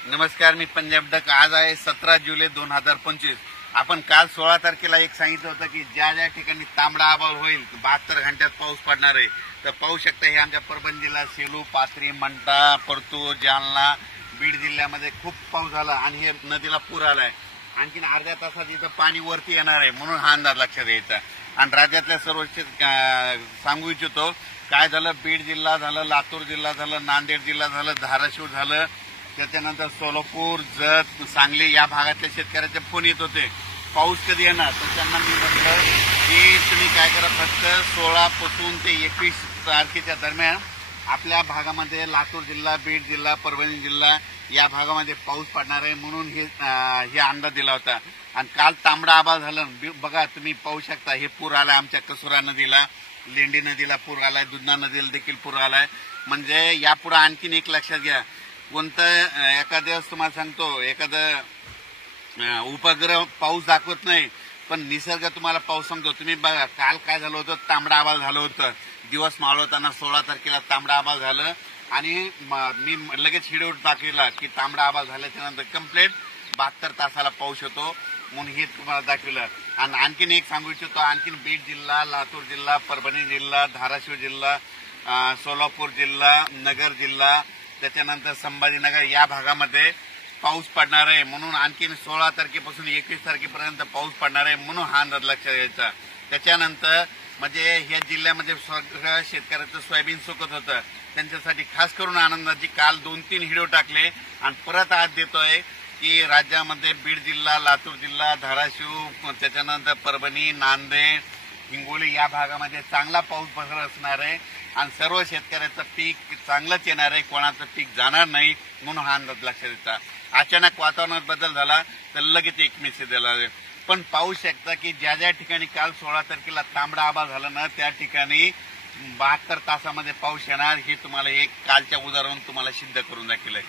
नमस्कार, मी पंजाब डक। आज आहे 17 जुलै 2025। आपण काल 16 तारखेला एक सांगितलं होतं की ज्या ज्या ठिकाणी तांबडा आभाळ होईल 72 घंट्यात पाऊस पडणार आहे। तर पाहू शकता हे आमच्या परभणी जिल्हा, सेलू, पाथरी, मंठा, परतूर, जालना, बीड जिल्ह्यामध्ये खूप पाऊस झाला आणि हे नदीला पूर आलाय। आणखीन अर्ध्या तासात इथं पाणी वरती येणार आहे, म्हणून हा अंदाज लक्षात घ्यायचा। आणि राज्यातल्या सर्व सांगू इच्छितो काय झालं, बीड जिल्हा झालं, लातूर जिल्हा झालं, नांदेड जिल्हा झालं, धाराशिव झालं, त्याच्यानंतर सोलापूर, जत, सांगली या भागातल्या शेतकऱ्याचे फोन येत होते पाऊस कधी येणार। तर त्यांना मी म्हटलं की तुम्ही काय करा, फक्त 16 पासून ते 21 तारखेच्या दरम्यान आपल्या भागामध्ये लातूर जिल्हा, बीड जिल्हा, परभणी जिल्हा या भागामध्ये पाऊस पडणार आहे, म्हणून हे अंदाज दिला होता। आणि काल तांबडा आभाळ झालं, बघा तुम्ही पाहू शकता हे पूर आलाय आमच्या कसुरा नदीला, लेंडी नदीला पूर आलाय, दुधना नदीला देखील पूर आलाय। म्हणजे यापुढे आणखीन एक लक्षात घ्या, कोणतं एखाद्या तुम्हाला सांगतो, एखादं उपग्रह पाऊस दाखवत नाही पण निसर्ग तुम्हाला पाऊस सांगतो। तुम्ही बघा काल काय झालं होतं, तांबडा आभाळ झालं होतं, दिवस मावळताना 16 तारखेला तांबडा आभाळ झालं आणि मी लगेच व्हिडिओ टाकलेला की तांबडा आभाळ झाल्याच्या नंतर कंप्लीट 72 तासाला पाऊस होतो, म्हणून हे तुम्हाला दाखवलं। आणि आणखीन एक सांगू इच्छितो, आणखीन बीड जिल्हा, लातूर जिल्हा, परभणी जिल्हा, धाराशिव जिल्हा, सोलापूर जिल्हा, नगर जिल्हा, त्याच्यानंतर संभाजीनगर या भागामध्ये पाऊस पडणार आहे, म्हणून आणखीन 16 तारखेपासून 21 तारखेपर्यंत पाऊस पडणार आहे, म्हणून हा अंदाज लक्षात घ्यायचा। त्याच्यानंतर म्हणजे या जिल्ह्यामध्ये सगळ्या शेतकऱ्याचं सोयाबीन सुकत होतं, त्यांच्यासाठी खास करून आनंदाची काल 2-3 व्हिडिओ टाकले आणि परत आज देतोय की राज्यामध्ये बीड जिल्हा, लातूर जिल्हा, धाराशिव, त्याच्यानंतर परभणी, नांदेड, हिंगोली या भागामध्ये चांगला पाऊस पसरत असणार आहे आणि सर्व शेतकऱ्याचं पीक चांगलंच येणार आहे, कोणाचं पीक जाणार नाही, म्हणून हा अंदाज लक्षात येतात। अचानक वातावरणात बदल झाला तर लगेच एक मेसेज दिला, पण पाहू शकता की ज्या ज्या ठिकाणी काल 16 तारखेला तांबडा आभाळ झाला ना त्या ठिकाणी 72 तासामध्ये पाऊस येणार, हे तुम्हाला एक कालच्या उदाहरण तुम्हाला सिद्ध करून दाखवलंय।